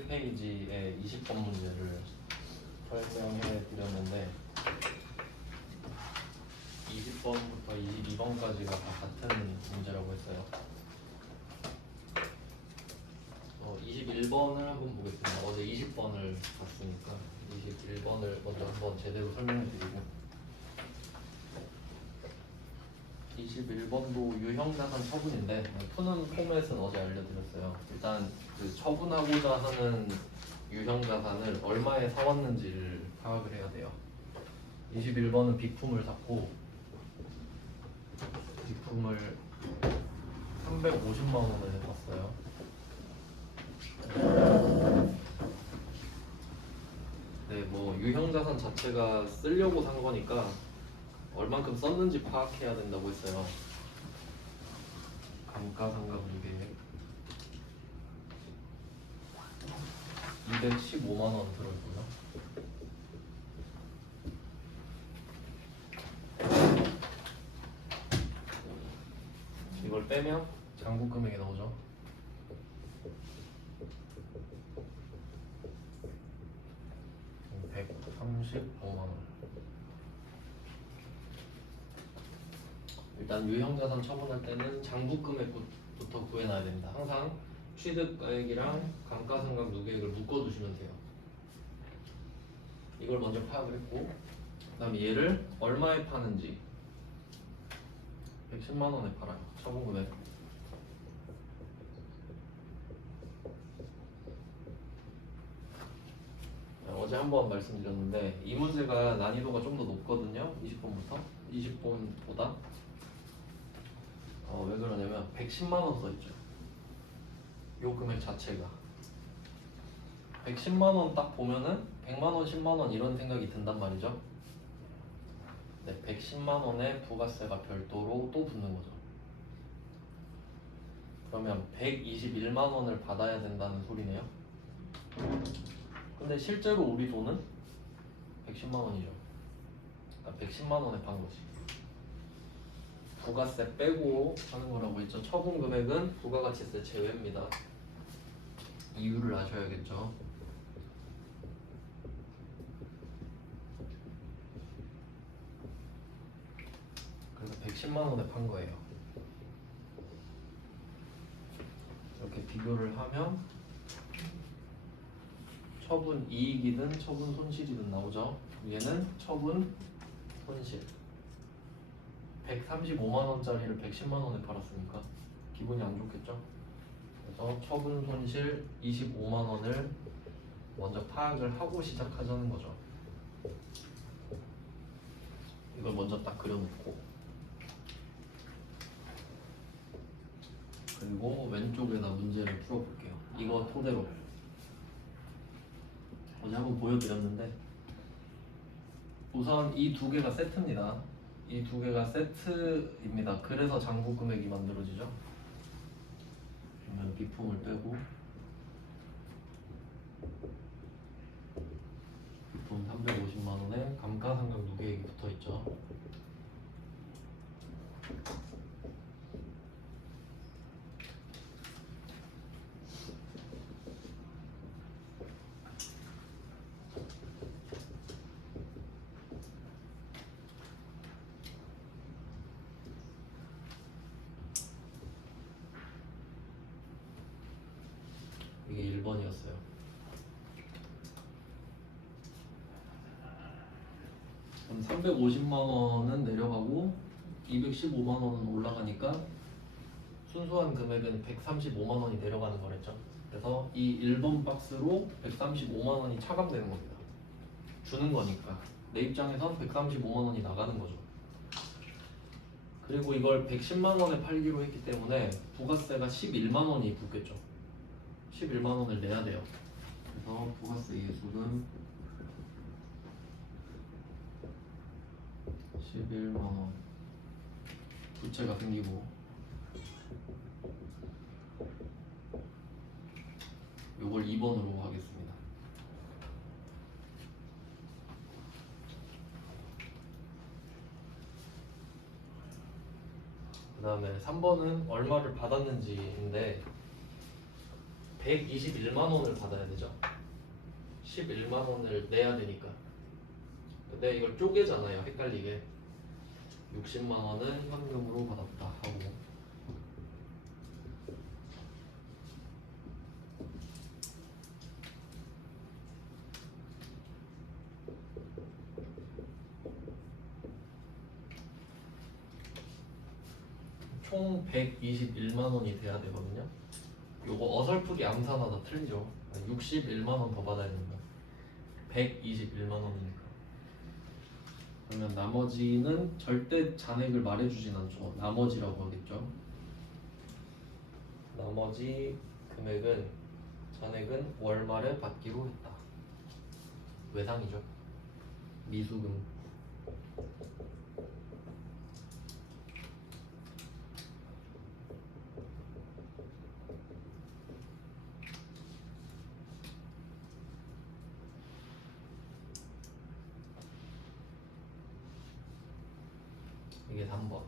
21페이지의 20번 문제를 설명해 드렸는데 20번부터 22번까지가 다 같은 문제라고 했어요. 21번을 한번 보겠습니다. 어제 20번을 봤으니까 21번을 먼저 한번 제대로 설명해 드리고 21번도 유형자산 처분인데 푸는 포맷은 어제 알려드렸어요. 일단 그 처분하고자 하는 유형자산을 얼마에 사왔는지를 파악을 해야 돼요. 21번은 비품을 샀고 비품을 350만 원을 샀어요. 네, 뭐 유형자산 자체가 쓰려고 산 거니까 얼만큼 썼는지 파악해야 된다고 했어요. 감가상각무게 215만 원 들어있고요. 이걸 빼면 장부 금액이 나오죠. 135만 원. 일단 유형자산 처분할 때는 장부 금액부터 구해놔야 됩니다. 항상 취득가액이랑 감가상각 누계액을 묶어두시면 돼요. 이걸 먼저 파악을 했고, 그다음에 얘를 얼마에 파는지 110만 원에 팔아요. 처분 금액. 어제 한번 말씀드렸는데 이 문제가 난이도가 좀 더 높거든요. 20번부터 20번보다 왜 그러냐면 110만 원 써있죠. 요 금액 자체가 110만 원 딱 보면은 100만 원, 10만 원 이런 생각이 든단 말이죠. 네, 110만 원에 부가세가 별도로 또 붙는 거죠. 그러면 121만 원을 받아야 된다는 소리네요. 근데 실제로 우리 돈은 110만 원이죠. 그러니까 110만 원에 판 거지. 부가세 빼고 하는 거라고 했죠. 처분 금액은 부가가치세 제외입니다. 이유를 아셔야겠죠. 그래서 110만 원에 판 거예요. 이렇게 비교를 하면 처분 이익이든 처분 손실이든 나오죠. 얘는 처분 손실. 135만 원짜리를 110만 원에 팔았으니까 기분이 안 좋겠죠. 그래서 처분 손실 25만 원을 먼저 파악을 하고 시작하자는 거죠. 이걸 먼저 딱 그려놓고, 그리고 왼쪽에다 문제를 풀어볼게요. 이거 토대로 어제 한번 보여드렸는데 우선 이 두 개가 세트입니다. 이 두 개가 세트입니다. 그래서 장부 금액이 만들어지죠. 그러면 비품을 빼고 비품 350만 원에 감가상각 누계액이 붙어있죠. 이게 1번이었어요. 그럼 350만 원은 내려가고 215만 원은 올라가니까 순수한 금액은 135만 원이 내려가는 거랬죠. 그래서 이 1번 박스로 135만 원이 차감되는 겁니다. 주는 거니까 내 입장에선 135만 원이 나가는 거죠. 그리고 이걸 110만 원에 팔기로 했기 때문에 부가세가 11만 원이 붙겠죠. 11만 원을 내야 돼요. 그래서 부가세 예수는 11만 원 부채가 생기고, 요걸 2번으로 하겠습니다. 그 다음에 3번은 얼마를 받았는지인데 121만 원을 받아야 되죠. 11만 원을 내야 되니까. 근데 이걸 쪼개잖아요. 헷갈리게. 60만 원은 현금으로 받았다 하고, 총 121만 원이 돼야 되거든요. 요거 어설프게 암산하다 틀리죠. 61만 원 더 받아야 됩니다. 121만 원이니까. 그러면 나머지는 절대 잔액을 말해주진 않죠. 나머지라고 하겠죠. 나머지 금액은 잔액은 월말에 받기로 했다. 외상이죠. 미수금. 이게 3번.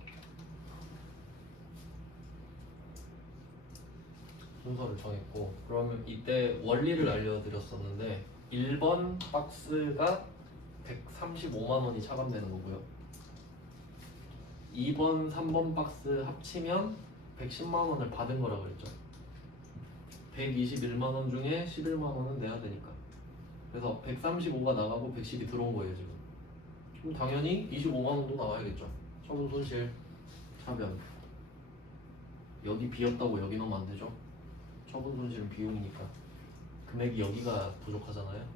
순서를 정했고, 그러면 이때 원리를 알려드렸었는데 1번 박스가 135만 원이 차감되는 거고요. 2번, 3번 박스 합치면 110만 원을 받은 거라고 그랬죠. 121만 원 중에 11만 원은 내야 되니까. 그래서 135가 나가고 110이 들어온 거예요 지금. 그럼 당연히 25만 원도 나와야겠죠. 처분 손실 차변. 여기 비었다고 여기 넣으면 안 되죠. 처분 손실은 비용이니까. 금액이 여기가 부족하잖아요.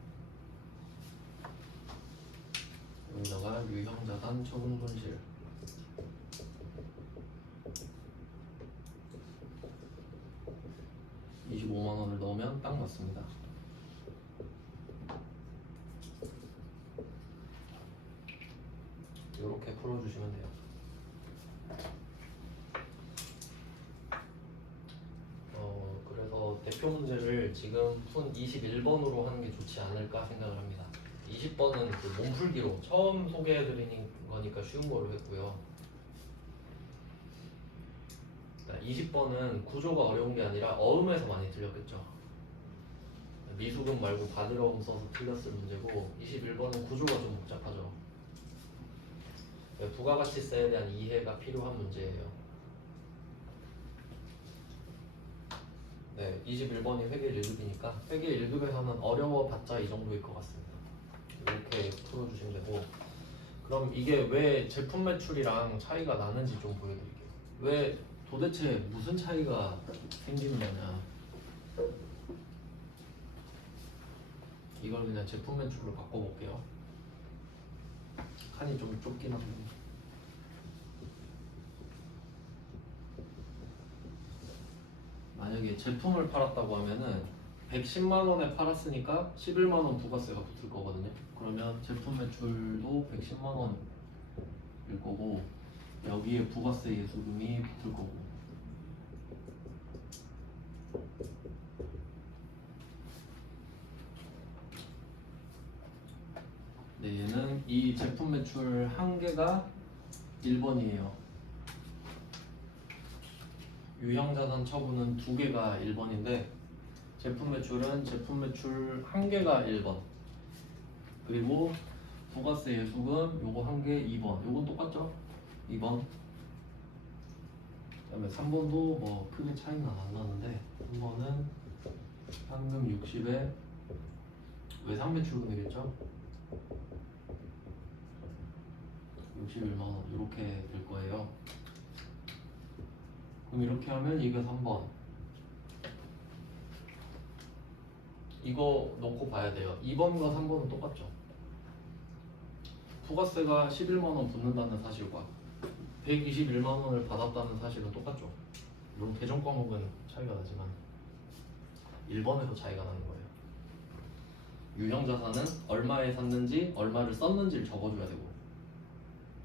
여기다가 유형자산 처분 손실. (25만 원을) 넣으면 딱 맞습니다. 이렇게 풀어주시면 돼요. 그래서 대표 문제를 지금 푼 21번으로 하는 게 좋지 않을까 생각을 합니다. 20번은 그 몸풀기로 처음 소개해드리는 거니까 쉬운 걸로 했고요. 20번은 구조가 어려운 게 아니라 어음에서 많이 틀렸겠죠. 미수금 말고 받으러움 써서 틀렸을 문제고, 21번은 구조가 좀 복잡하죠. 부가가치세에 대한 이해가 필요한 문제예요. 네, 21번이 회계 1급이니까 회계 1급에서는 어려워봤자 이 정도일 것 같습니다. 이렇게 풀어주시면 되고, 그럼 이게 왜 제품 매출이랑 차이가 나는지 좀 보여드릴게요. 왜 도대체 무슨 차이가 생기는 거냐. 이걸 그냥 제품 매출로 바꿔볼게요. 칸이 좀 좁긴 한데. 만약에 제품을 팔았다고 하면은 110만 원에 팔았으니까 11만 원 부가세가 붙을 거거든요. 그러면 제품 매출도 110만 원일 거고, 여기에 부가세 예수금이 붙을 거고. 네, 얘는 이 제품 매출 한 개가 1번이에요. 유형자산 처분은 두 개가 1번인데 제품 매출은 제품 매출 한 개가 1번, 그리고 부가세 예수금 요거 한 개 2번. 요건 똑같죠? 2번. 그다음에 3번도 뭐 크게 차이는 안 나는데 3번은 현금 60에 외상 매출금이겠죠? 61만 원 이렇게 될 거예요. 그럼 이렇게 하면 이게 3번. 이거 놓고 봐야 돼요. 2번과 3번은 똑같죠. 부가세가 11만 원 붙는다는 사실과 121만 원을 받았다는 사실은 똑같죠. 물론 계정 과목은 차이가 나지만 1번에서 차이가 나는 거예요. 유형자산은 얼마에 샀는지 얼마를 썼는지를 적어줘야 되고,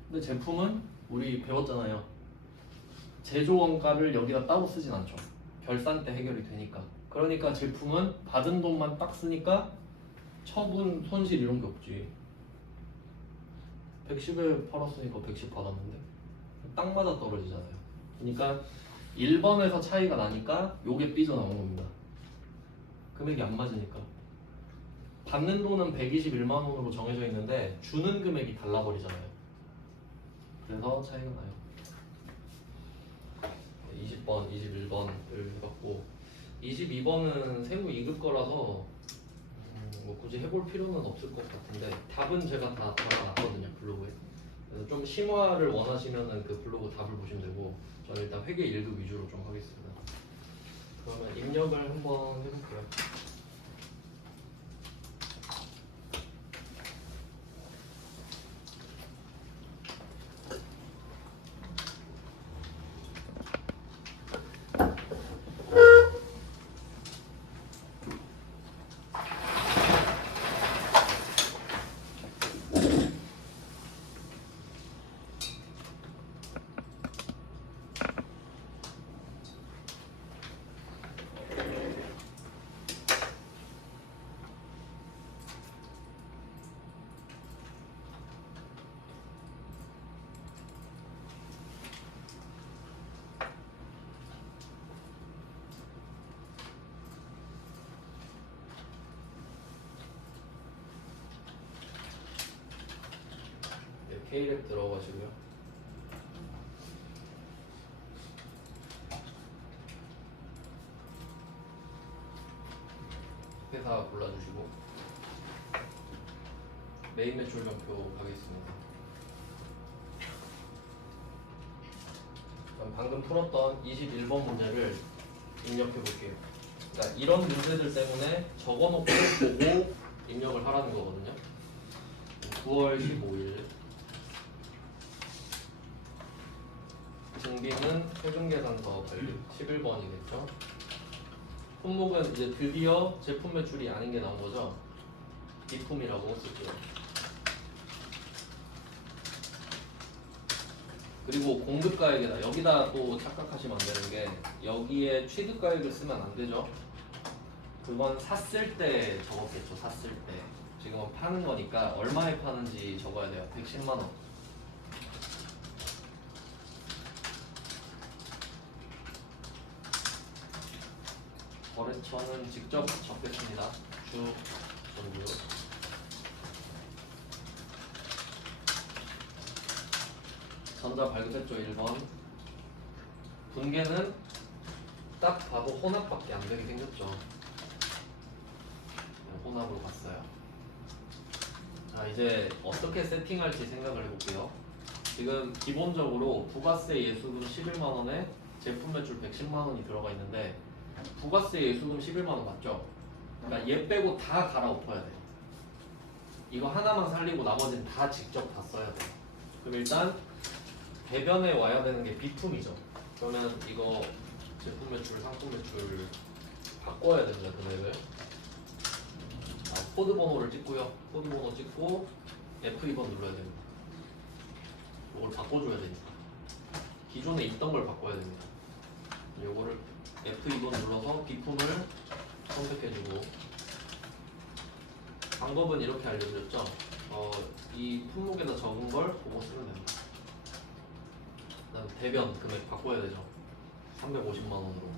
근데 제품은 우리 배웠잖아요. 제조원가를 여기다 따로 쓰진 않죠. 결산 때 해결이 되니까. 그러니까 제품은 받은 돈만 딱 쓰니까 처분, 손실 이런 게 없지. 110에 팔았으니까 110 받았는데 딱 맞아 떨어지잖아요. 그러니까 1번에서 차이가 나니까 요게 삐져나온 겁니다. 금액이 안 맞으니까. 받는 돈은 121만 원으로 정해져 있는데 주는 금액이 달라버리잖아요. 그래서 차이가 나요. 20번, 21번을 해봤고 22번은 세무 2급 거라서 뭐 굳이 해볼 필요는 없을 것 같은데 답은 제가 다 달아놨거든요 블로그에. 그래서 좀 심화를 원하시면은 그 블로그 답을 보시면 되고 저는 일단 회계 1급 위주로 좀 하겠습니다. 그러면 입력을 한번 해볼게요. K랩 들어가시고요. 회사 골라주시고 메인 매출 전표 가겠습니다. 그럼 방금 풀었던 21번 문제를 입력해 볼게요. 그러니까 이런 문제들 때문에 적어놓고 보고 입력을 하라는 거거든요. 9월 15일 증비는 세금계산서 발급 11번이겠죠. 품목은 이제 드디어 제품 매출이 아닌 게 나온 거죠. 비품이라고 쓸게요. 그리고 공급가액이다. 여기다 또 착각하시면 안 되는 게 여기에 취득가액을 쓰면 안 되죠. 그건 샀을 때 적었겠죠. 샀을 때. 지금은 파는 거니까 얼마에 파는지 적어야 돼요. 110만 원. 거래처는 직접 적겠습니다. 주 전부. 전자 발급했죠 1번. 분계는 딱 봐도 혼합밖에 안 되게 생겼죠. 혼합으로 갔어요. 자 이제 어떻게 세팅할지 생각을 해볼게요. 지금 기본적으로 부가세 예수금 11만 원에 제품 매출 110만 원이 들어가 있는데 부가세 예수금 11만 원 맞죠? 그러니까 얘 빼고 다 갈아엎어야 돼요. 이거 하나만 살리고 나머지는 다 직접 다 써야 돼요. 그럼 일단 대변에 와야 되는 게 비품이죠. 그러면 이거 제품 매출, 상품 매출 바꿔야 됩니다. 금액을. 코드 번호를 찍고요. 코드 번호 찍고 F2번 눌러야 됩니다. 이걸 바꿔줘야 되니까. 기존에 있던 걸 바꿔야 됩니다. 요거를 F2번 눌러서 비품을 선택해주고 방법은 이렇게 알려드렸죠. 이 품목에다 적은 걸 보고 쓰면 됩니다. 그다음 대변 금액 바꿔야 되죠. 350만 원으로.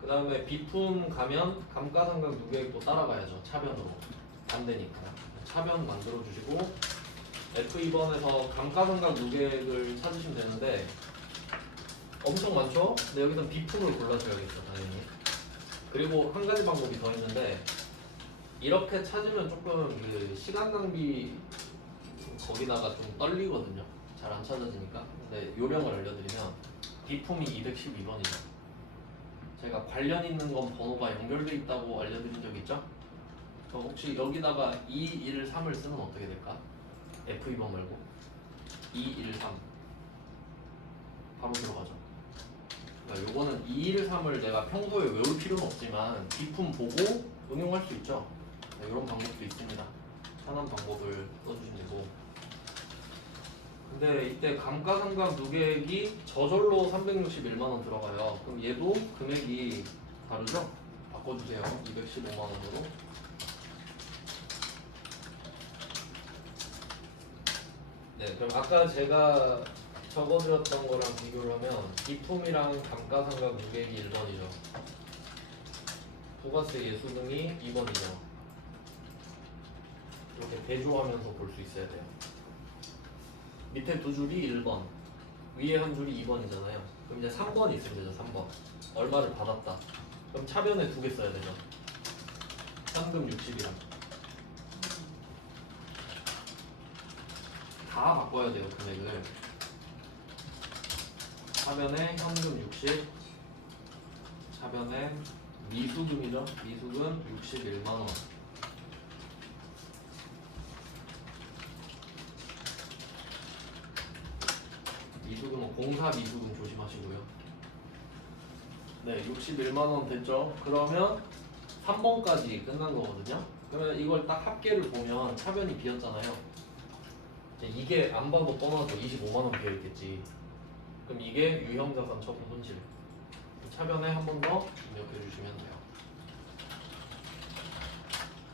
그 다음에 비품 가면 감가상각 누계액도 따라가야죠. 차변으로. 안 되니까. 차변 만들어 주시고 F2번에서 감가상각 누계액을 찾으시면 되는데 엄청 많죠? 근데 여기서 비품을 골라줘야겠죠, 당연히. 그리고 한 가지 방법이 더 있는데 이렇게 찾으면 조금 그 시간 낭비 거기다가 좀 떨리거든요. 잘 안 찾아지니까. 근데 요령을 알려드리면 비품이 212번이죠. 제가 관련 있는 건 번호가 연결돼 있다고 알려드린 적 있죠? 그럼 혹시 여기다가 2, 1, 3을 쓰면 어떻게 될까? F2번 말고 2, 1, 3 바로 들어가죠. 그러니까 요거는 2, 1, 3을 내가 평소에 외울 필요는 없지만 비품 보고 응용할 수 있죠. 네, 이런 방법도 있습니다. 편한 방법을 써주시면 되고. 근데 이때 감가상각 누계액이 저절로 361만 원 들어가요. 그럼 얘도 금액이 다르죠? 바꿔주세요. 215만 원으로. 네, 그럼 아까 제가 적어드렸던 거랑 비교를 하면 기품이랑 감가상각 무게액이 1번이죠. 부가세 예수금이 2번이죠. 이렇게 대조하면서 볼 수 있어야 돼요. 밑에 두 줄이 1번, 위에 한 줄이 2번이잖아요. 그럼 이제 3번이 있으면 되죠. 3번. 얼마를 받았다. 그럼 차변에 두 개 써야 되죠. 현금 60이랑. 다 바꿔야 돼요. 금액을. 차변에 현금 60, 차변에 미수금이죠. 미수금 61만원. 미수금은 공사 미수금 조심하시고요. 네, 61만원 됐죠. 그러면 3번까지 끝난 거거든요. 그러면 이걸 딱 합계를 보면 차변이 비었잖아요. 이게 안 봐도 뻔하죠. 25만원 비어있겠지. 그럼 이게 유형자산 처분 손실. 차변에 한 번 더 입력해 주시면 돼요.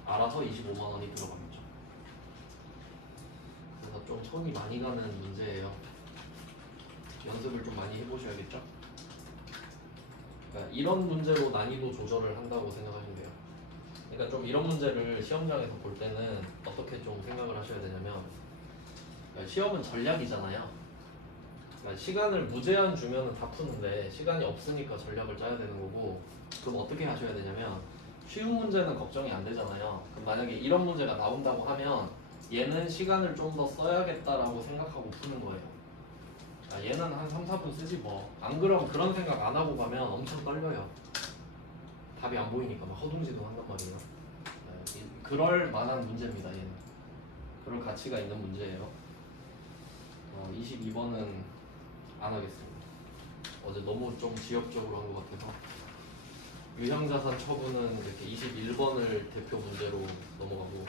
알아서 25만원이 들어갑니다. 그래서 좀 손이 많이 가는 문제예요. 연습을 좀 많이 해보셔야겠죠? 그러니까 이런 문제로 난이도 조절을 한다고 생각하시면 돼요. 그러니까 좀 이런 문제를 시험장에서 볼 때는 어떻게 좀 생각을 하셔야 되냐면, 그러니까 시험은 전략이잖아요. 그러니까 시간을 무제한 주면 다 푸는데 시간이 없으니까 전략을 짜야 되는 거고, 그럼 어떻게 하셔야 되냐면 쉬운 문제는 걱정이 안 되잖아요. 그럼 만약에 이런 문제가 나온다고 하면 얘는 시간을 좀 더 써야겠다라고 생각하고 푸는 거예요. 얘는 한 3, 4분 쓰지 뭐. 안 그럼 그런 생각 안 하고 가면 엄청 떨려요. 답이 안 보이니까 막 허둥지둥 한단 말이에요. 그럴 만한 문제입니다. 얘는 그럴 가치가 있는 문제예요. 22번은 안 하겠습니다. 어제 너무 좀 지역적으로 한 것 같아서. 유형자산 처분은 이렇게 21번을 대표 문제로 넘어가고,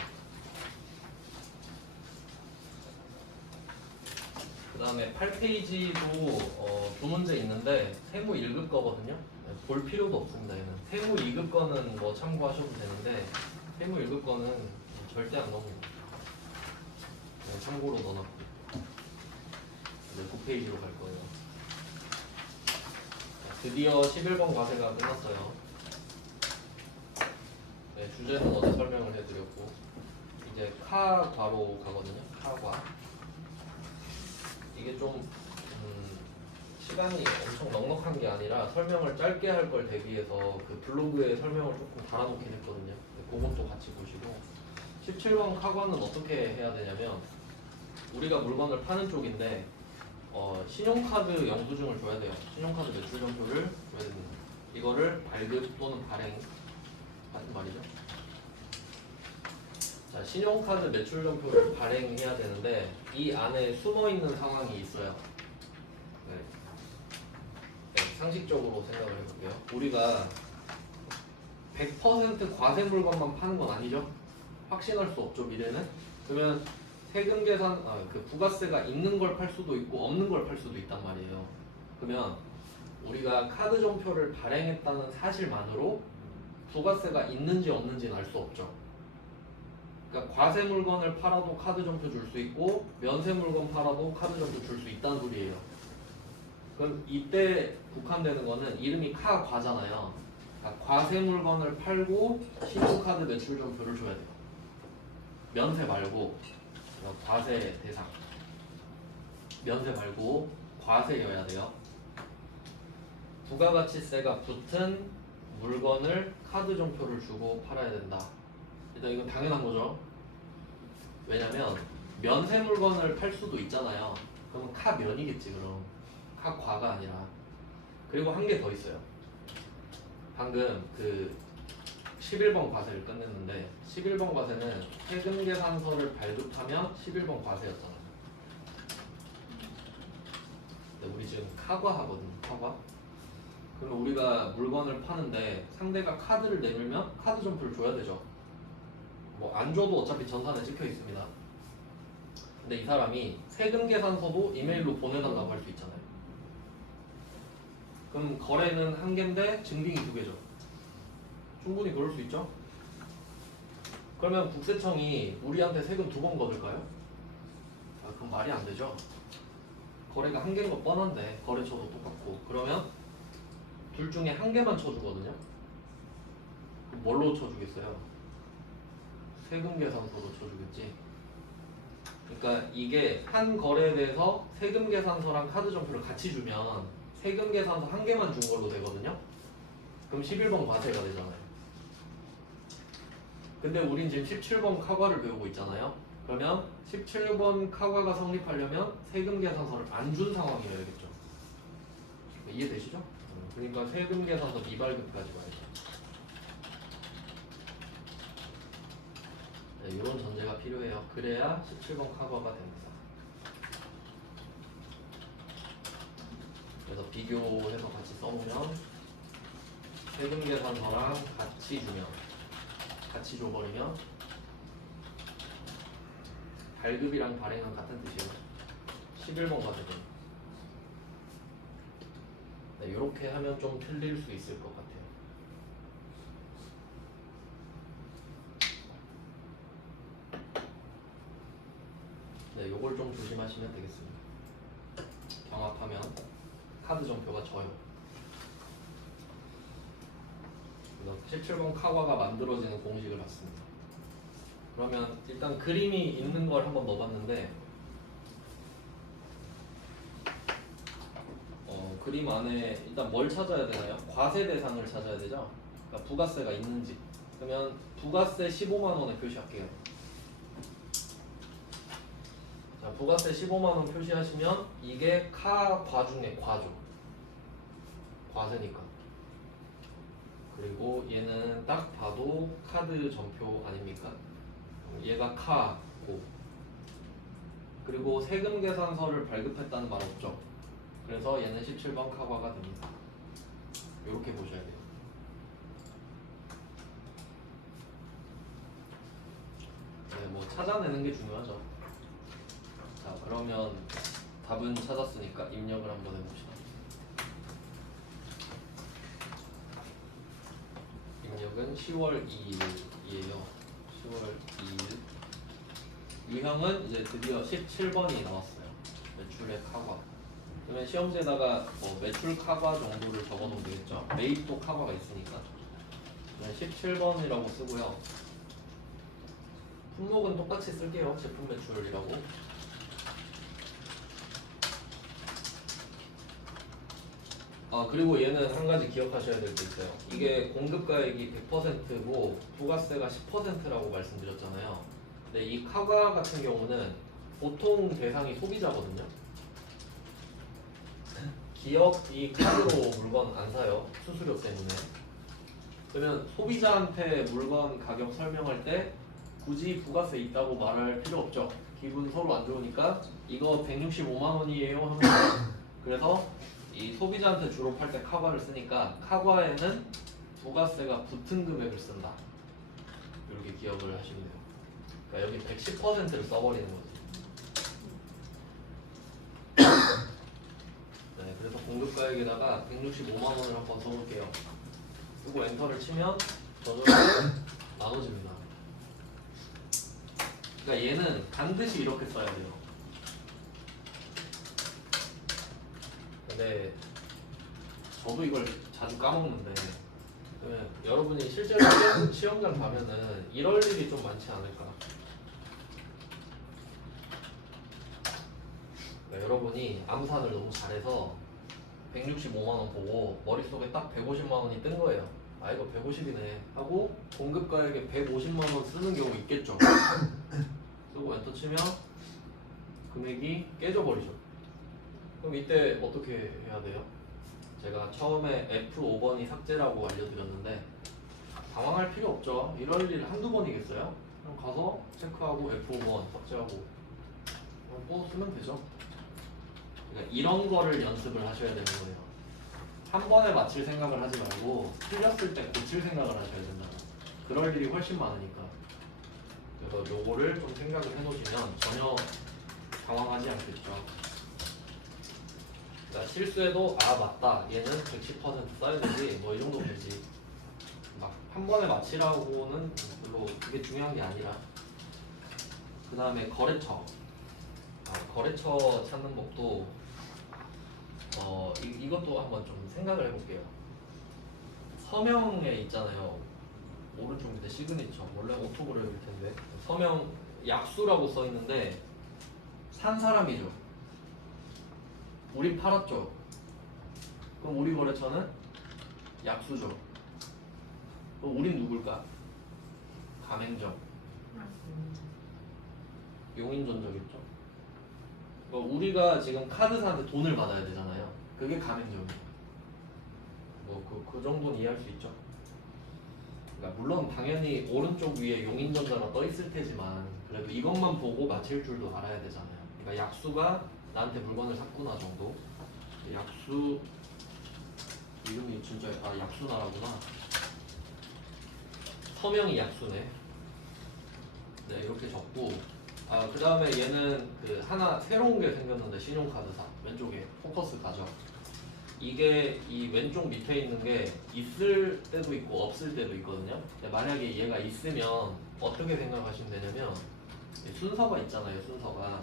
그 다음에 8페이지도 두 문제 있는데 세무 1급 거거든요. 볼 필요도 없습니다. 얘는 세무 2급 거는 뭐 참고하셔도 되는데 세무 1급 거는 절대 안 넘깁니다. 그냥 참고로 넣어놨고 이제 9페이지로 갈 거예요. 드디어 11번 과세가 끝났어요. 네, 주제는 어제 설명을 해드렸고 이제 카과로 가거든요. 카과. 이게 좀 시간이 엄청 넉넉한 게 아니라 설명을 짧게 할 걸 대비해서 그 블로그에 설명을 조금 달아놓긴 했거든요. 그건 또 같이 보시고, 17번 카과는 어떻게 해야 되냐면 우리가 물건을 파는 쪽인데 신용카드 영수증을 줘야 돼요. 신용카드 매출점표를 줘야 됩니다. 이거를 발급 또는 발행 하는 말이죠. 자, 신용카드 매출점표를 발행해야 되는데 이 안에 숨어있는 상황이 있어요. 네, 상식적으로 생각을 해볼게요. 우리가 100% 과세 물건만 파는 건 아니죠? 확신할 수 없죠, 미래는. 그러면 세금 계산, 그 부가세가 있는 걸 팔 수도 있고 없는 걸 팔 수도 있단 말이에요. 그러면 우리가 카드 점표를 발행했다는 사실만으로 부가세가 있는지 없는지는 알 수 없죠. 그러니까 과세 물건을 팔아도 카드 점표 줄 수 있고 면세 물건 팔아도 카드 점표 줄 수 있다는 소리예요. 그럼 이때 국한되는 거는 이름이 카과잖아요. 그러니까 과세 물건을 팔고 신용카드 매출 점표를 줘야 돼요. 면세 말고 과세 대상. 면세 말고 과세여야 돼요. 부가가치세가 붙은 물건을 카드 점표를 주고 팔아야 된다. 일단 이건 당연한 거죠. 왜냐면 면세 물건을 팔 수도 있잖아요. 그러면 카면이겠지. 그럼 카과가 아니라. 그리고 한 개 더 있어요. 방금 그 11번 과세를 끝냈는데 11번 과세는 세금 계산서를 발급하면 11번 과세였잖아요. 근데 우리 지금 카과 하거든요. 카과. 그러면 우리가 물건을 파는데 상대가 카드를 내밀면 카드 점표를 줘야 되죠. 뭐 안 줘도 어차피 전산에 찍혀 있습니다. 근데 이 사람이 세금 계산서도 이메일로 보내달라고 할 수 있잖아요. 그럼 거래는 한 개인데 증빙이 두 개죠. 충분히 그럴 수 있죠. 그러면 국세청이 우리한테 세금 2번 거둘까요? 그건 말이 안 되죠. 거래가 한 개인 거 뻔한데 거래처도 똑같고 그러면 둘 중에 한 개만 쳐주거든요. 그럼 뭘로 쳐주겠어요? 세금 계산서로 쳐주겠지. 그러니까 이게 한 거래에 대해서 세금 계산서랑 카드 점표를 같이 주면 세금 계산서 한 개만 준 걸로 되거든요. 그럼 11번 과세가 되잖아요. 근데 우린 지금 17번 카과를 배우고 있잖아요. 그러면 17번 카과가 성립하려면 세금 계산서를 안 준 상황이어야겠죠. 이해되시죠? 그러니까 세금 계산서 미발급까지 와야죠. 네, 이런 전제가 필요해요. 그래야 17번 카과가 됩니다. 그래서 비교해서 같이 써보면 세금 계산서랑 같이 줘버리면 발급이랑 발행은 같은 뜻이에요. 11번 과세금. 네, 이렇게 하면 좀 틀릴 수 있을 것 같아요. 네, 요걸 좀 조심하시면 되겠습니다. 경합하면 카드 점표가 져요. 그래서 17번 카과가 만들어지는 공식을 봤습니다. 그러면 일단 그림이 있는 걸 한번 넣어봤는데 그림 안에 일단 뭘 찾아야 되나요? 과세 대상을 찾아야 되죠? 그러니까 부가세가 있는지. 그러면 부가세 15만 원에 표시할게요. 자, 부가세 15만 원 표시하시면 이게 과 중에 과죠. 과세니까. 그리고 얘는 딱 봐도 카드 점표 아닙니까? 얘가 카고. 그리고 세금 계산서를 발급했다는 말 없죠? 그래서 얘는 17번 카과가 됩니다. 이렇게 보셔야 돼요. 네, 뭐 찾아내는 게 중요하죠. 자, 그러면 답은 찾았으니까 입력을 한번 해봅시다. 입력은 10월 2일이에요. 10월 2일. 유형은 이제 드디어 17번이 나왔어요. 매출액 카과. 그러면 시험지에다가 뭐 매출 카과 정도를 적어놓으면 되겠죠. 매입도 카과가 있으니까. 17번이라고 쓰고요. 품목은 똑같이 쓸게요. 제품 매출이라고. 그리고 얘는 한 가지 기억하셔야 될 게 있어요. 이게 공급가액이 100%고 부가세가 10%라고 말씀드렸잖아요. 근데 이 카과 같은 경우는 보통 대상이 소비자거든요. 기업이 카드로 물건 안 사요. 수수료 때문에. 그러면 소비자한테 물건 가격 설명할 때 굳이 부가세 있다고 말할 필요 없죠. 기분 서로 안 좋으니까 이거 165만 원이에요 하면 그래서 이 소비자한테 주로 팔 때 카과를 쓰니까 카과에는 부가세가 붙은 금액을 쓴다. 이렇게 기억을 하시면 돼요. 그러니까 여기 110%를 써버리는 거지. 네, 그래서 공급가액에다가 165만 원을 한번 써볼게요. 그리고 엔터를 치면 저절로 나눠집니다. 그러니까 얘는 반드시 이렇게 써야 돼요. 근데 저도 이걸 자주 까먹는데 여러분이 실제로 시험장 가면은 이럴 일이 좀 많지 않을까. 그러니까 여러분이 암산을 너무 잘해서 165만 원 보고 머릿속에 딱 150만 원이 뜬 거예요. 아 이거 150이네 하고 공급가액에 150만 원 쓰는 경우 있겠죠. 쓰고 엔터 치면 금액이 깨져버리죠. 그럼 이때 어떻게 해야 돼요? 제가 처음에 F5번이 삭제라고 알려드렸는데 당황할 필요 없죠. 이럴 일 한두 번이겠어요? 그럼 가서 체크하고 F5번 삭제하고 또 쓰면 되죠. 그러니까 이런 거를 연습을 하셔야 되는 거예요. 한 번에 맞힐 생각을 하지 말고 틀렸을 때 고칠 생각을 하셔야 된다. 그럴 일이 훨씬 많으니까. 그래서 요거를 좀 생각을 해놓으시면 전혀 당황하지 않겠죠. 그러니까 실수해도 아 맞다 얘는 110% 써야 되지 뭐 이 정도 되지 막 한 번에 맞히라고는 별로 그게 중요한 게 아니라. 그 다음에 거래처. 거래처 찾는 법도 이것도 한번 좀 생각을 해볼게요. 서명에 있잖아요. 오른쪽 밑에 시그니처. 원래 오토그래프일 텐데. 서명 약수라고 써 있는데 산 사람이죠. 우리 팔았죠. 그럼 우리 거래처는 약수죠. 그럼 우린 누굴까? 가맹점. 용인전적이죠. 우리가 지금 카드사한테 돈을 받아야 되잖아요. 그게 가맹점이에요. 그 정도는 이해할 수 있죠. 그러니까 물론 당연히 오른쪽 위에 용인전자가 떠 있을 테지만 그래도 이것만 보고 맞힐 줄도 알아야 되잖아요. 그러니까 약수가 나한테 물건을 샀구나 정도. 약수 이름이 진짜 약수나라구나. 서명이 약수네. 네, 이렇게 적고 그 다음에 얘는 그 하나 새로운 게 생겼는데 신용카드사 왼쪽에 포커스 가죠. 이게 이 왼쪽 밑에 있는 게 있을 때도 있고 없을 때도 있거든요. 근데 만약에 얘가 있으면 어떻게 생각하시면 되냐면 순서가 있잖아요. 순서가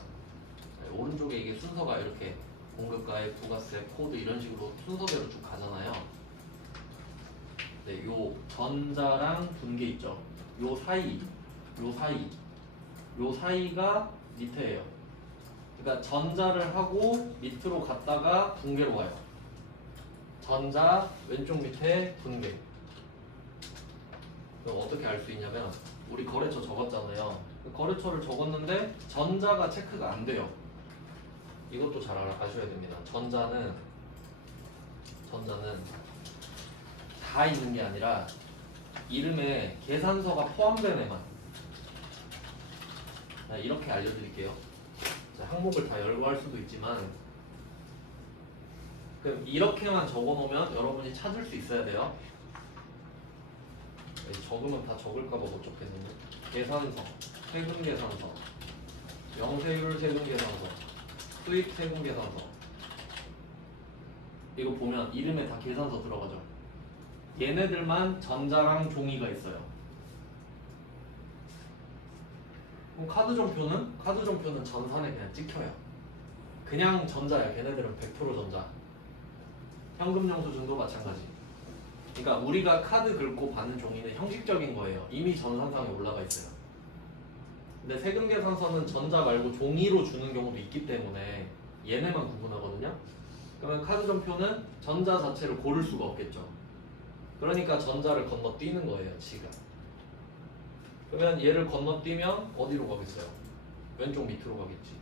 오른쪽에 이게 순서가 이렇게 공급가액, 부가세, 코드 이런 식으로 순서대로 쭉 가잖아요. 네, 요 전자랑 분계 있죠. 요 사이가 밑에예요. 그러니까 전자를 하고 밑으로 갔다가 분계로 와요. 전자 왼쪽 밑에 분계. 그럼 어떻게 알 수 있냐면 우리 거래처 적었잖아요. 거래처를 적었는데 전자가 체크가 안 돼요. 이것도 잘 아셔야 됩니다. 전자는 다 있는 게 아니라 이름에 계산서가 포함된 애만. 이렇게 알려드릴게요. 항목을 다 열고 할 수도 있지만 그럼 이렇게만 적어놓으면 여러분이 찾을 수 있어야 돼요. 적으면 다 적을까봐 못 적겠는데. 계산서, 세금 계산서, 영세율 세금 계산서, 수입 세금 계산서. 이거 보면 이름에 다 계산서 들어가죠. 얘네들만 전자랑 종이가 있어요. 그럼 카드점표는 전산에 그냥 찍혀요. 그냥 전자야. 걔네들은 100% 전자. 현금 영수증도 마찬가지. 그러니까 우리가 카드 긁고 받는 종이는 형식적인 거예요. 이미 전산상에 올라가 있어요. 근데 세금 계산서는 전자 말고 종이로 주는 경우도 있기 때문에 얘네만 구분하거든요. 그러면 카드 점표는 전자 자체를 고를 수가 없겠죠. 그러니까 전자를 건너뛰는 거예요, 지가. 그러면 얘를 건너뛰면 어디로 가겠어요? 왼쪽 밑으로 가겠지.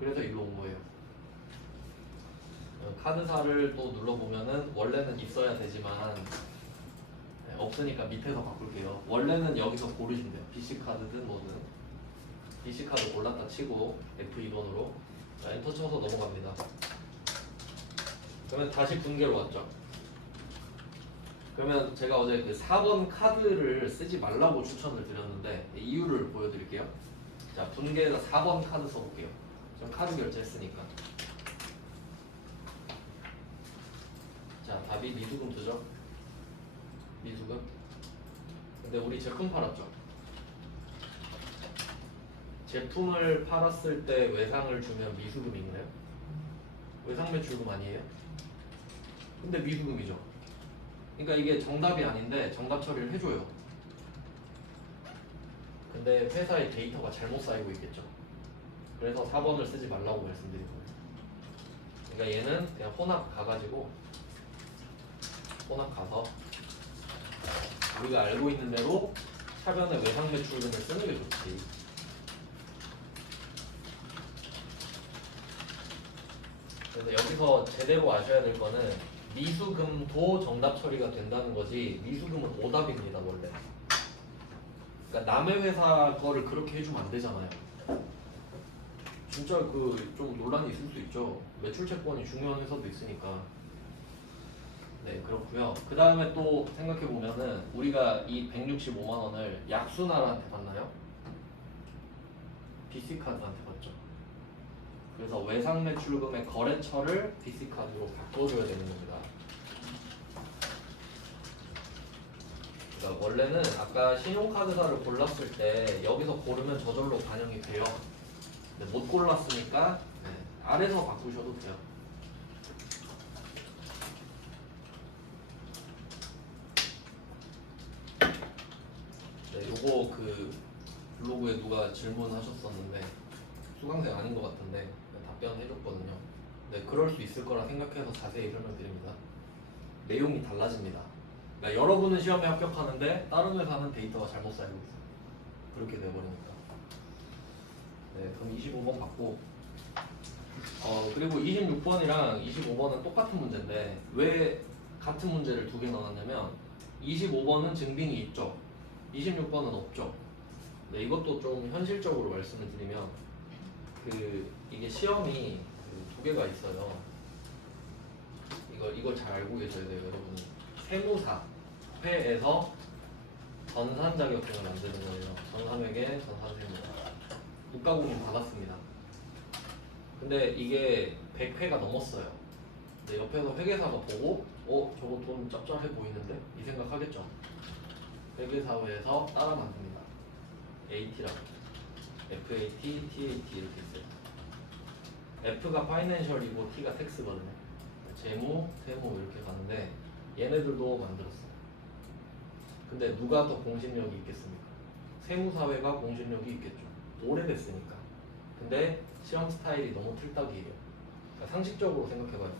그래서 일로 온 거예요. 카드사를 또 눌러보면은 원래는 있어야 되지만 없으니까 밑에서 바꿀게요. 원래는 여기서 고르시면 돼요. BC카드든 뭐든. BC카드 골랐다 치고 F2번으로 엔터 쳐서 넘어갑니다. 그러면 다시 분계로 왔죠. 그러면 제가 어제 그 4번 카드를 쓰지 말라고 추천을 드렸는데 이유를 보여드릴게요. 자, 분계에다 4번 카드 써볼게요. 전 카드 결제했으니까. 자, 답이 미수금 뜨죠? 미수금. 근데 우리 제품 팔았죠? 제품을 팔았을 때 외상을 주면 미수금인가요? 외상 매출금 아니에요? 근데 미수금이죠. 그러니까 이게 정답이 아닌데 정답 처리를 해줘요. 근데 회사의 데이터가 잘못 쌓이고 있겠죠. 그래서 4번을 쓰지 말라고 말씀드린 거예요. 그러니까 얘는 그냥 혼합 가가지고 혼합 가서 우리가 알고 있는 대로 차변의 외상 매출금을 쓰는 게 좋지. 그래서 여기서 제대로 아셔야 될 거는 미수금도 정답 처리가 된다는 거지 미수금은 오답입니다 원래. 그러니까 남의 회사 거를 그렇게 해주면 안 되잖아요. 진짜 그 좀 논란이 있을 수 있죠. 매출 채권이 중요한 회사도 있으니까. 네, 그렇고요. 그 다음에 또 생각해 보면은 우리가 이 165만 원을 약수나라한테 받나요? BC카드한테 받죠. 그래서 외상 매출금의 거래처를 BC카드로 바꿔줘야 되는 겁니다. 그러니까 원래는 아까 신용카드사를 골랐을 때 여기서 고르면 저절로 반영이 돼요. 근데 못 골랐으니까 아래서 바꾸셔도 돼요. 요거 그 블로그에 누가 질문하셨었는데 수강생 아닌 것 같은데 답변해줬거든요. 네, 그럴 수 있을 거라 생각해서 자세히 설명드립니다. 내용이 달라집니다. 그러니까 여러분은 시험에 합격하는데 다른 회사는 데이터가 잘못 쌓이고 있어요. 그렇게 돼버리니까. 네, 그럼 25번 받고 그리고 26번이랑 25번은 똑같은 문제인데 왜 같은 문제를 두 개 넣었냐면 25번은 증빙이 있죠. 26번은 없죠. 네, 이것도 좀 현실적으로 말씀을 드리면 이게 시험이 두 개가 있어요. 이걸 잘 알고 계셔야 돼요, 여러분이. 세무사 회에서 전산 자격증을 만드는 거예요. 전산회계, 전산세무. 국가공인 받았습니다. 근데 이게 100회가 넘었어요. 근데 옆에서 회계사가 보고 저거 돈 짭짤해 보이는데? 이 생각하겠죠. 회계사회에서 따라 만듭니다. AT라고. FAT, TAT 이렇게 있어요. F가 파이낸셜이고 T가 텍스거든요. 재무, 세무 이렇게 가는데 얘네들도 만들었어요. 근데 누가 더 공신력이 있겠습니까? 세무사회가 공신력이 있겠죠. 오래됐으니까. 근데 시험 스타일이 너무 틀딱이에요. 그러니까 상식적으로 생각해봐요.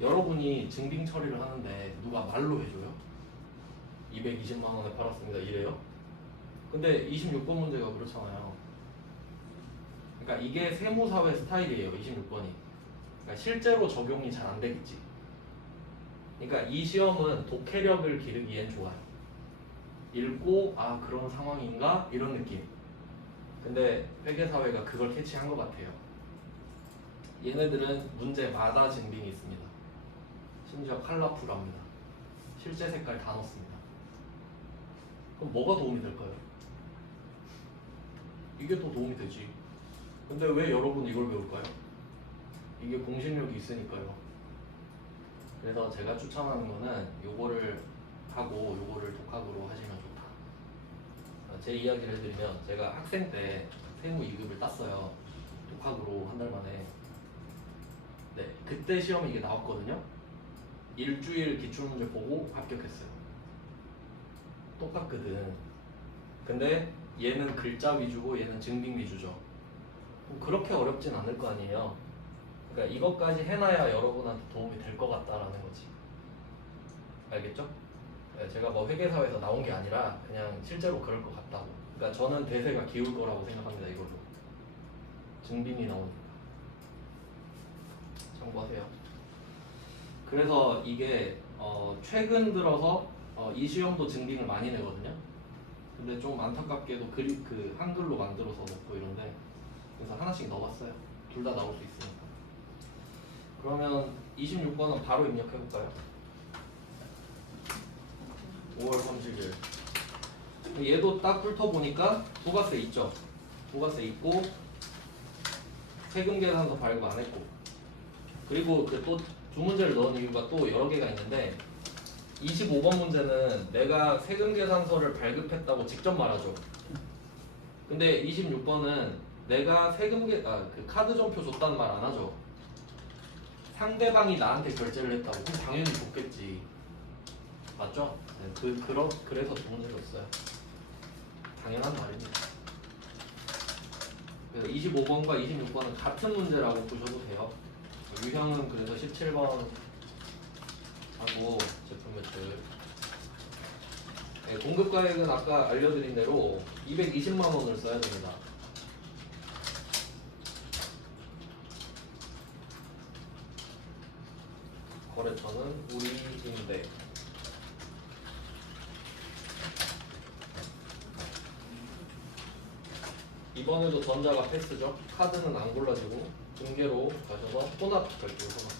여러분이 증빙 처리를 하는데 누가 말로 해줘요? 220만 원에 팔았습니다. 이래요? 근데 26번 문제가 그렇잖아요. 그러니까 이게 세무사회 스타일이에요. 26번이. 그러니까 실제로 적용이 잘 안 되겠지. 그러니까 이 시험은 독해력을 기르기엔 좋아요. 읽고 그런 상황인가? 이런 느낌. 근데 회계사회가 그걸 캐치한 것 같아요. 얘네들은 문제마다 증빙이 있습니다. 심지어 컬러풀합니다. 실제 색깔 다 넣습니다. 그럼 뭐가 도움이 될까요? 이게 더 도움이 되지. 근데 왜 여러분 이걸 배울까요? 이게 공신력이 있으니까요. 그래서 제가 추천하는 거는 요거를 하고 요거를 독학으로 하시면 좋다. 제 이야기를 해드리면 제가 학생 때 세무 2급을 땄어요. 독학으로 한 달 만에. 네, 그때 시험에 이게 나왔거든요. 일주일 기출문제 보고 합격했어요. 똑같거든. 근데 얘는 글자 위주고 얘는 증빙 위주죠. 그렇게 어렵진 않을 거 아니에요. 그러니까 이것까지 해놔야 여러분한테 도움이 될 것 같다라는 거지. 알겠죠? 네, 제가 뭐 회계사회에서 나온 게 아니라 그냥 실제로 그럴 것 같다고. 그러니까 저는 대세가 기울 거라고 생각합니다. 이걸로 증빙이 나오니까. 참고하세요. 그래서 이게 최근 들어서 이 시험도 증빙을 많이 내거든요. 근데 좀 안타깝게도 그 한글로 만들어서 넣고 이런데 그래서 하나씩 넣어봤어요. 둘 다 나올 수 있으니까. 그러면 26번은 바로 입력해볼까요? 5월 30일. 얘도 딱 훑어보니까 부가세 있죠. 부가세 있고 세금 계산서 발급 안 했고, 그리고 그 또 두 문제를 넣은 이유가 또 여러 개가 있는데 25번 문제는 내가 세금 계산서를 발급했다고 직접 말하죠. 근데 26번은 내가 그 카드 점표 줬다는 말 안 하죠. 상대방이 나한테 결제를 했다고. 그럼 당연히 줬겠지. 맞죠? 네, 그래서 두 문제가 있어요. 당연한 말입니다. 그래서 25번과 26번은 같은 문제라고 보셔도 돼요. 유형은 그래서 17번 하고 제품 매출. 네, 공급가액은 아까 알려드린 대로 220만 원을 써야 됩니다. 거래처는 우리임대. 이번에도 전자가 패스죠. 카드는 안 골라지고 중개로 가셔서 혼합 결제로 혼합.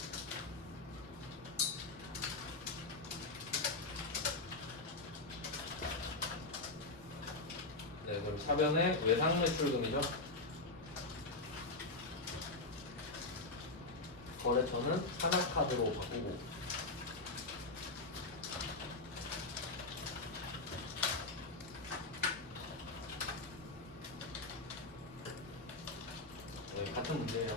네, 그럼 차변의 외상 매출금이죠. 거래처는 하나카드로 바꾸고. 네, 같은 문제예요.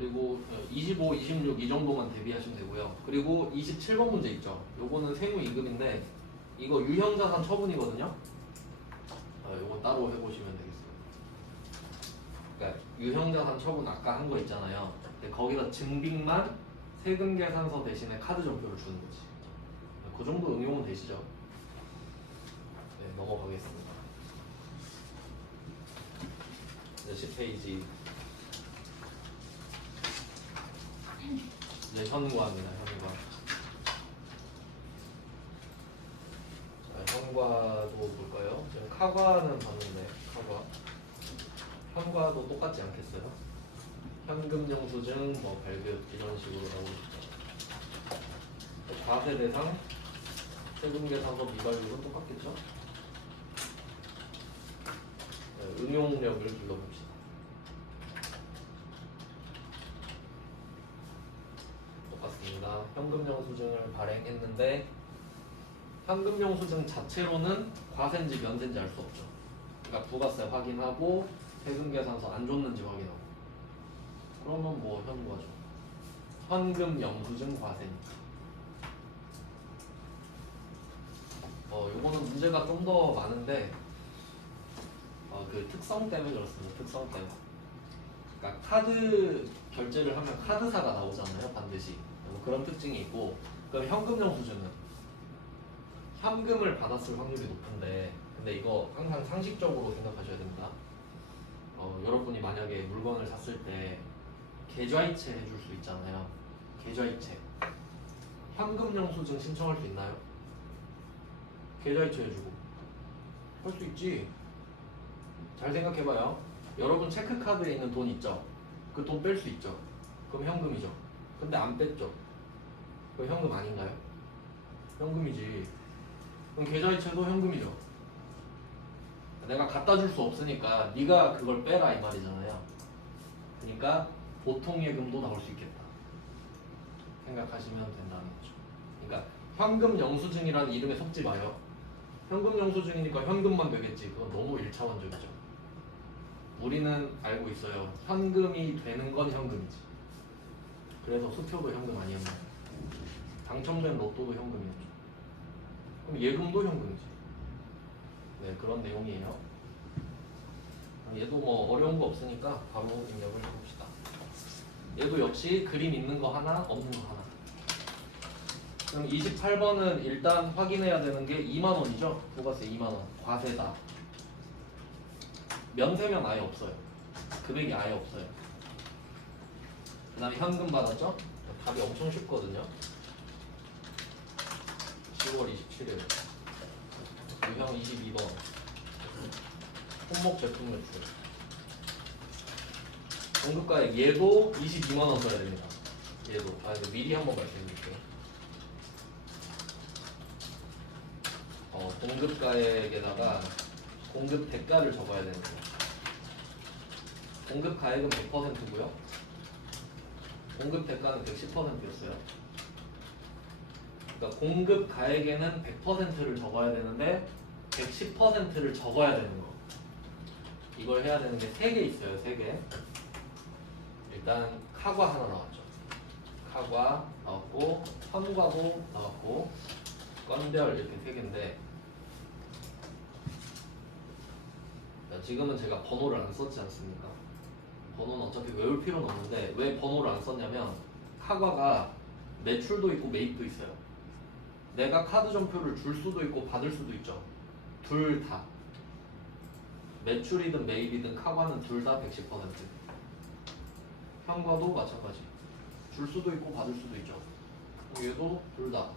그리고 25, 26 이 정도만 대비하시면 되고요. 그리고 27번 문제 있죠. 요거는 세무 2급인데 이거 유형자산 처분이거든요. 요건 따로 해보시면 되겠어요. 그러니까 유형자산 처분 아까 한 거 있잖아요. 근데 거기서 증빙만 세금계산서 대신에 카드 전표를 주는 거지. 그 정도 응용은 되시죠? 네, 넘어가겠습니다. 이제 10페이지. 이제 현과입니다. 현과. 자, 현과도 볼까요? 지금 카과는 봤는데 카과. 현과도 똑같지 않겠어요? 현금영수증, 뭐 발급 이런 식으로 나오고 있죠. 과세 대상, 세금계산서 미발급은 똑같겠죠? 네, 응용력을 불러봅시다. 똑같습니다. 현금영수증을 발행했는데 현금영수증 자체로는 과세인지 면세인지 알 수 없죠. 그러니까 부가세 확인하고 세금계산서 안 줬는지 확인하고. 그러면 뭐 현과죠. 현금영수증 과세니까. 요거는 문제가 좀 더 많은데 그 특성 때문에 그렇습니다. 특성 때문에. 그러니까 카드 결제를 하면 카드사가 나오잖아요. 반드시. 뭐 그런 특징이 있고, 그럼 현금영수증은 현금을 받았을 확률이 높은데, 근데 이거 항상 상식적으로 생각하셔야 됩니다. 여러분이 만약에 물건을 샀을 때 계좌이체 해줄 수 있잖아요. 계좌이체. 현금영수증 신청할 수 있나요? 계좌이체 해주고. 할 수 있지. 잘 생각해봐요. 여러분 체크카드에 있는 돈 있죠? 그 돈 뺄 수 있죠? 그럼 현금이죠. 근데 안 뺐죠? 그거 현금 아닌가요? 현금이지. 그럼 계좌이체도 현금이죠. 내가 갖다 줄 수 없으니까 네가 그걸 빼라 이 말이잖아요. 그러니까 보통 예금도 나올 수 있겠다 생각하시면 된다는 거죠. 그러니까 현금 영수증이라는 이름에 속지 마요. 현금 영수증이니까 현금만 되겠지. 그건 너무 1차원적이죠. 우리는 알고 있어요. 현금이 되는 건 현금이지. 그래서 수표도 현금 아니었나요? 당첨된 로또도 현금이었죠. 그럼 예금도 현금이지. 네, 그런 내용이에요. 얘도 뭐 어려운 거 없으니까 바로 입력을 해봅시다. 얘도 역시 그림 있는 거 하나, 없는 거 하나. 그럼 28번은 일단 확인해야 되는 게 2만원이죠? 부가세 2만원. 과세다. 면세면 아예 없어요. 금액이 아예 없어요. 그 다음에 현금 받았죠? 답이 엄청 쉽거든요. 10월 27일. 유형 22번. 품목 제품 매출. 공급가액 얘도 22만원 써야 됩니다. 얘도. 이거 미리 한번 말씀드릴게요. 공급가액에다가 공급 대가를 적어야 되는 거예요. 공급 가액은 100%고요. 공급 대가는 110%였어요. 그러니까 공급 가액에는 100%를 적어야 되는데 110%를 적어야 되는 거. 이걸 해야 되는 게 3개 있어요. 3개. 일단 카과 하나 나왔죠. 카과 나왔고 현과도 나왔고 건별 이렇게 3개인데 지금은 제가 번호를 안 썼지 않습니까? 번호는 어차피 외울 필요는 없는데 왜 번호를 안 썼냐면 카과가 매출도 있고 매입도 있어요. 내가 카드 전표를 줄 수도 있고 받을 수도 있죠. 둘 다. 매출이든 매입이든 카과는 둘 다 110%. 현과도 마찬가지. 줄 수도 있고 받을 수도 있죠. 얘도 둘 다.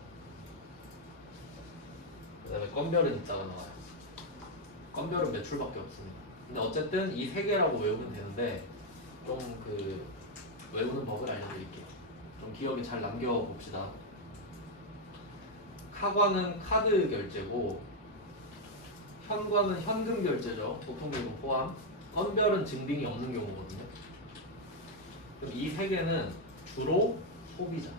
그 다음에 건별은 이따가 나와요. 건별은 매출밖에 없습니다. 근데 어쨌든 이 3개라고 외우면 되는데 좀 그 외우는 법을 알려드릴게요. 좀 기억에 잘 남겨봅시다. 카과는 카드 결제고 현과는 현금 결제죠. 보통예금 포함. 건별은 증빙이 없는 경우거든요. 그럼 이 3개는 주로 소비자.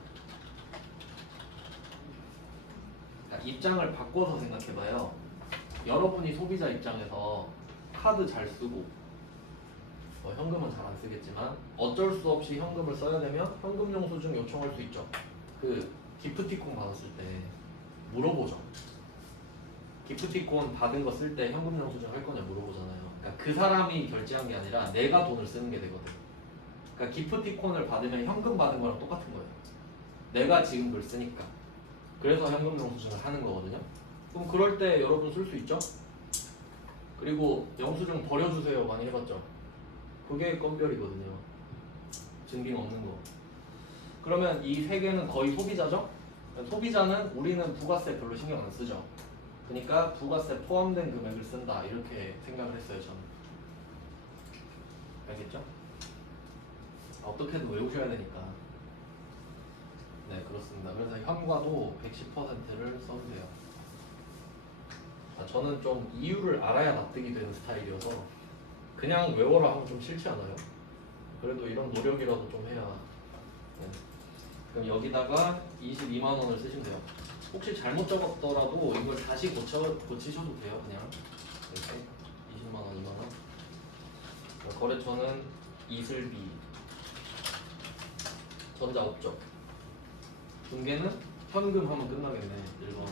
그러니까 입장을 바꿔서 생각해봐요. 여러분이 소비자 입장에서 카드 잘 쓰고 현금은 잘 안 쓰겠지만 어쩔 수 없이 현금을 써야 되면 현금 영수증 요청할 수 있죠. 그 기프티콘 받았을 때 물어보죠. 기프티콘 받은 거 쓸 때 현금 영수증 할 거냐 물어보잖아요. 그러니까 그 사람이 결제한 게 아니라 내가 돈을 쓰는 게 되거든. 그러니까 기프티콘을 받으면 현금 받은 거랑 똑같은 거예요. 내가 지금 그걸 쓰니까. 그래서 현금 영수증을 하는 거거든요. 그럼 그럴 때 여러분 쓸 수 있죠? 그리고 영수증 버려주세요 많이 해봤죠? 그게 건별이거든요. 증빙 없는 거. 그러면 이 세 개는 거의 소비자죠? 소비자는 우리는 부가세 별로 신경 안 쓰죠. 그러니까 부가세 포함된 금액을 쓴다 이렇게 생각을 했어요 저는. 알겠죠? 어떻게든 외우셔야 되니까. 네 그렇습니다. 그래서 현과도 110%를 써주세요. 저는 좀 이유를 알아야 납득이 되는 스타일이어서 그냥 외워라 하면 좀 싫지 않아요? 그래도 이런 노력이라도 좀 해야. 네. 그럼 여기다가 22만 원을 쓰시면 돼요. 혹시 잘못 적었더라도 이걸 다시 고치셔도 돼요. 그냥 이렇게 20만 원, 2만 원. 거래처는 이슬비, 전자업적. 중개는 현금 하면 끝나겠네. 1번.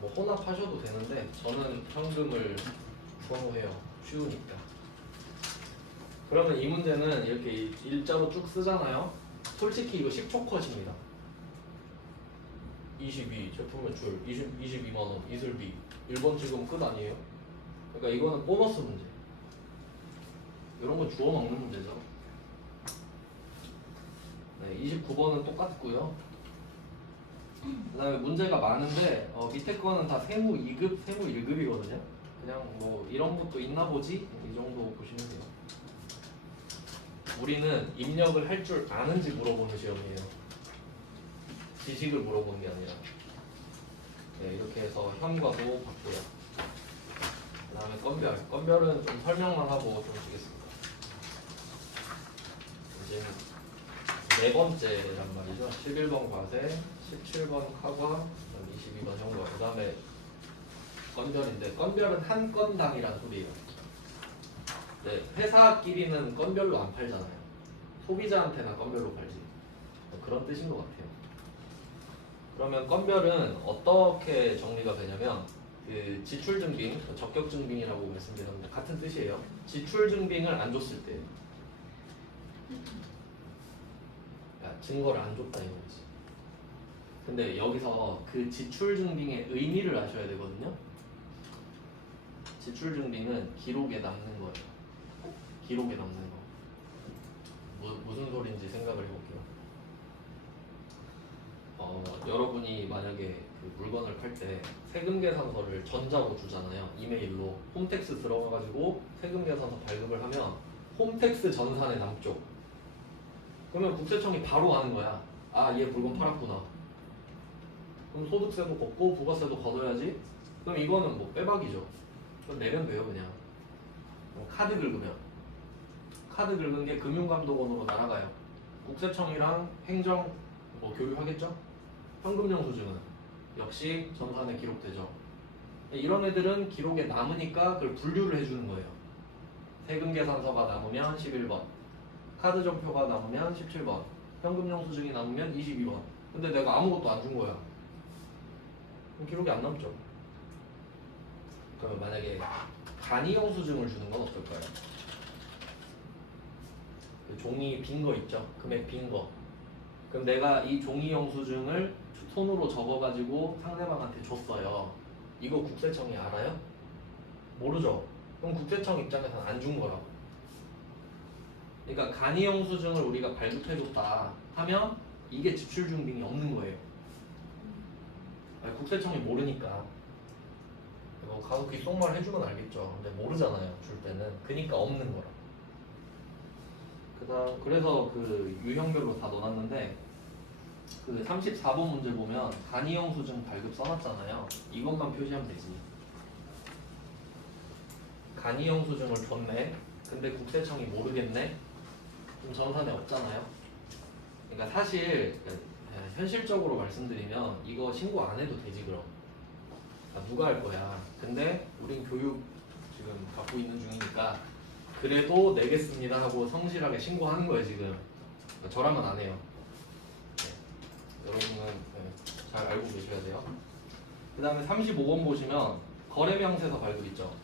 뭐 혼합하셔도 되는데 저는 현금을 선호해요. 쉬우니까. 그러면 이 문제는 이렇게 일자로 쭉 쓰잖아요. 솔직히 이거 10초 컷입니다. 22 제품 매출 22만 원 이슬비 1번 찍으면 끝 아니에요? 그러니까 이거는 보너스 문제. 이런 건 주워 먹는 문제죠. 네, 29번은 똑같고요. 그 다음에 문제가 많은데 밑에 거는 다 세무 2급, 세무 1급이거든요. 그냥 뭐 이런 것도 있나 보지? 이 정도 보시면 돼요. 우리는 입력을 할 줄 아는지 물어보는 시험이에요. 지식을 물어보는 게 아니라. 네, 이렇게 해서 현과도 봤고요. 그 다음에 건별. 건별은 좀 설명만 하고 좀 주겠습니다. 이제 네 번째란 말이죠. 11번 과세, 17번 카과, 22번 현과. 그 다음에 건별인데 건별은 한 건당이란 소리예요. 네, 회사끼리는 건별로 안 팔잖아요. 소비자한테나 건별로 팔지. 그런 뜻인 것 같아요. 그러면 건별은 어떻게 정리가 되냐면 그 지출증빙, 적격증빙이라고 말씀드렸는데 같은 뜻이에요. 지출증빙을 안 줬을 때 증거를 안 줬다 이거지. 근데 여기서 그 지출증빙의 의미를 아셔야 되거든요. 지출증빙은 기록에 남는 거예요. 기록에 남는 거. 무슨 소리인지 생각을 해볼게요. 여러분이 만약에 그 물건을 팔 때 세금계산서를 전자로 주잖아요. 이메일로 홈택스 들어가가지고 세금계산서 발급을 하면 홈택스 전산에 남죠. 그러면 국세청이 바로 아는 거야. 아, 얘 물건 팔았구나. 그럼 소득세도 걷고 부가세도 걷어야지. 그럼 이거는 뭐 빼박이죠. 그럼 내면 돼요 그냥. 카드 긁으면 카드 긁은 게 금융감독원으로 날아가요. 국세청이랑 행정 뭐 교류하겠죠? 현금 영수증은 역시 전산에 기록되죠. 이런 애들은 기록에 남으니까 그걸 분류를 해주는 거예요. 세금 계산서가 남으면 11번, 카드 정표가 남으면 17번, 현금 영수증이 남으면 22번. 근데 내가 아무것도 안 준 거야. 그럼 기록이 안 남죠. 그러면 만약에 간이 영수증을 주는 건 어떨까요? 그 종이 빈 거 있죠? 금액 빈 거. 그럼 내가 이 종이 영수증을 손으로 적어가지고 상대방한테 줬어요. 이거 국세청이 알아요? 모르죠? 그럼 국세청 입장에서는 안 준 거라고. 그러니까 간이 영수증을 우리가 발급해줬다 하면 이게 지출증빙이 없는 거예요. 아니, 국세청이 모르니까. 가서 귓속말 해주면 알겠죠. 근데 모르잖아요. 줄 때는. 그니까 없는 거라. 그래서 그 유형별로 다 넣어놨는데 그 34번 문제 보면 간이 영수증 발급 써놨잖아요. 이것만 표시하면 되지. 간이 영수증을 줬네. 근데 국세청이 모르겠네. 그럼 전산에 없잖아요. 그러니까 사실 현실적으로 말씀드리면 이거 신고 안 해도 되지 그럼. 누가 할 거야. 근데 우린 교육 지금 받고 있는 중이니까 그래도 내겠습니다 하고 성실하게 신고하는 거예요 지금. 그러니까 저랑은 안 해요. 네. 여러분은 잘 알고 계셔야 돼요. 그 다음에 35번 보시면 거래명세서 발급 있죠.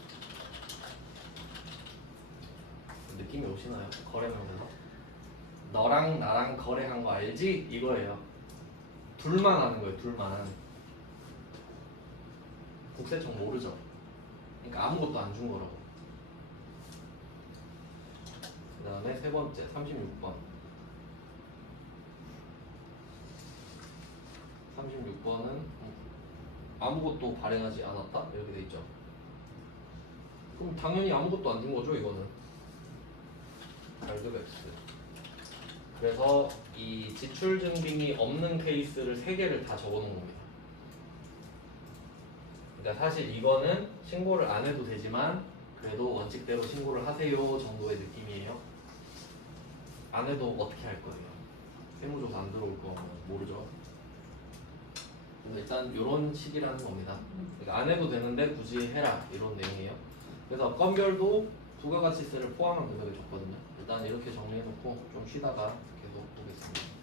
느낌이 오시나요? 거래명세서? 너랑 나랑 거래한 거 알지? 이거예요. 둘만 아는 거예요. 둘만. 국세청 모르죠. 그러니까 아무것도 안 준 거라고. 그 다음에 세 번째 36번. 36번은 아무것도 발행하지 않았다? 이렇게 돼 있죠. 그럼 당연히 아무것도 안 준 거죠, 이거는. 발급 X. 그래서 이 지출 증빙이 없는 케이스를 3개를 다 적어 놓은 겁니다. 그러니까 사실 이거는 신고를 안 해도 되지만 그래도 원칙대로 신고를 하세요 정도의 느낌이에요. 안 해도 어떻게 할 거예요? 세무조사 안 들어올 거 모르죠. 근데 일단 이런 식이라는 겁니다. 그러니까 안 해도 되는데 굳이 해라 이런 내용이에요. 그래서 건별도 부가가치세를 포함한 금액을 줬거든요. 일단 이렇게 정리해놓고 좀 쉬다가 계속 보겠습니다.